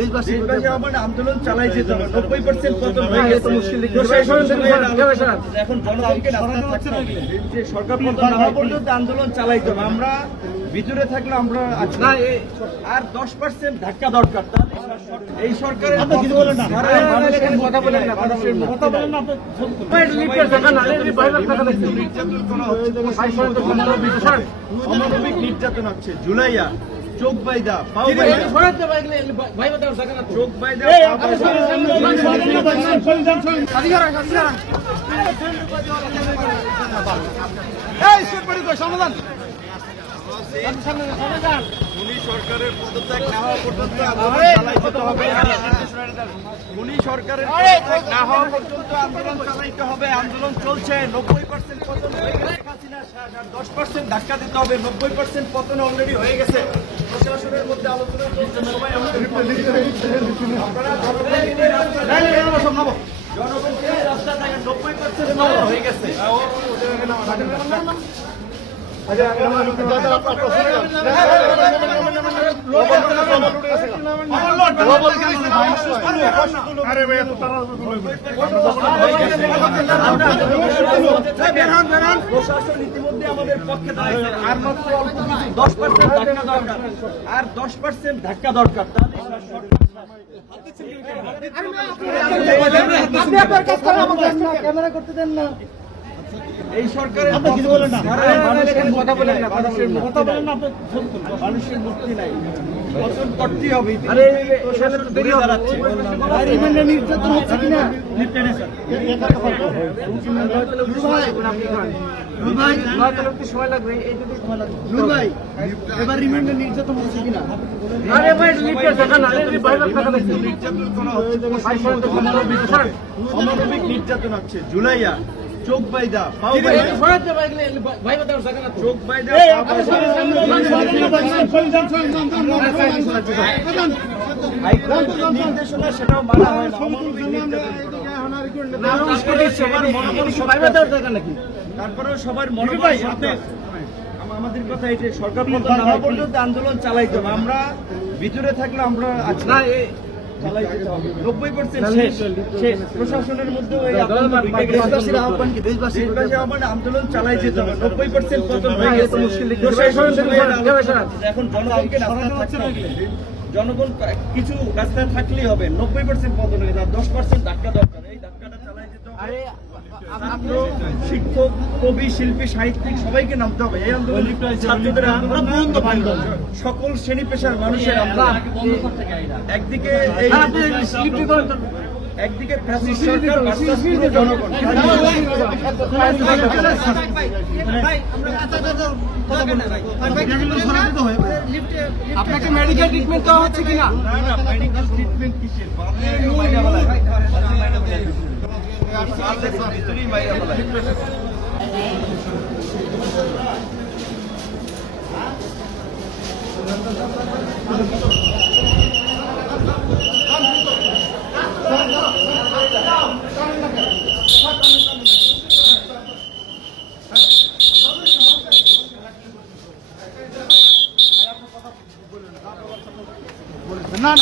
দেশবাসী আমার আন্দোলন চালাই যেতে হবে। 90% পতন হয়ে গেছে, মুশকিল এখন জনগণকে রাস্তায় থাকতে হবে। যে সরকার পতন না হওয়া পর্যন্ত আন্দোলন চালাইতে হবে। আমরা ভিতরে থাকলে আমরা আর 10% ধাক্কা দরকার। এই সরকারের কথা বলেন না, অমানবিক নির্যাতন হচ্ছে। জুলাইয়া চোখ বাইদা পাও বাইদা চোখ বাইদা সমাধান। খুনি সরকারের পদত্যাগ না হওয়া পর্যন্ত আন্দোলন চালাইতে হবে। খুনি সরকারের পদত্যাগ না হওয়া পর্যন্ত আন্দোলন চালাইতে হবে। আন্দোলন চলছে। 90% পতন হয়ে গেছে, 10% ধাক্কা দিতে হবে। 90% পতন অলরেডি হয়ে গেছে। প্রশাসনের মধ্যে আলোচনা চলছে। সবাই জনগণকে রাস্তা থাকে। 90% হয়ে গেছে। প্রশাসন ইতিমধ্যে আমাদের পক্ষে দাঁড়াইছে। আর মাত্র অল্প কিছু 10% ধাক্কা দরকার, আর 10% ধাক্কা দরকার। ক্যামেরা করতে দেন না। এই সরকারের কথা বলেন না, মানুষের মুক্তি নাই, পতন করতেই হবে। নির্যাতন হচ্ছে কিনা সময় লাগবে, এবার রিমান্ডে নির্যাতন হচ্ছে কিনা? অমানবিক নির্যাতন হচ্ছে। জুলাইয়া চোখ বাইদা পাও বাইদা চোখ বাইদা নির্দেশনা সেটাও মানা হয় না। তারপরেও সবার মনোভাব আমাদের কথা এই যে সরকার পতন না হওয়া পর্যন্ত আন্দোলন চালাইতে হবে। আমরা ভিতরে থাকলে আমরা চালাইতে হবে। 90% শেষ। প্রশাসনের মধ্যে আমার আন্দোলন চালাই যেতে হবে। 90% পতন হয়ে গেছে, মুশকিল এখন জনগণকে রাস্তায় থাকতে হবে। জনগণ কিছু রাস্তায় থাকলেই হবে। 90% পতন হয়ে গেছে, 10% ধাক্কা দরকার। এই ধাক্কাটা চালাই যেতে হবে। শিক্ষক, কবি, শিল্পী, সাহিত্যিক সবাইকে নামতে হবে। এই আন্দোলন ছাত্রদের আন্দোলন, সকল শ্রেণী পেশার মানুষের আন্দোলন। একদিকে একদিকে ফ্যাসিস্ট সরকার, পুরো জনগণ। আপনাকে মেডিকেল ট্রিটমেন্ট দেওয়া হচ্ছে কিনা? মেডিকেল ট্রিটমেন্ট কিসের? ভিতরেই মাইরা বলায়। না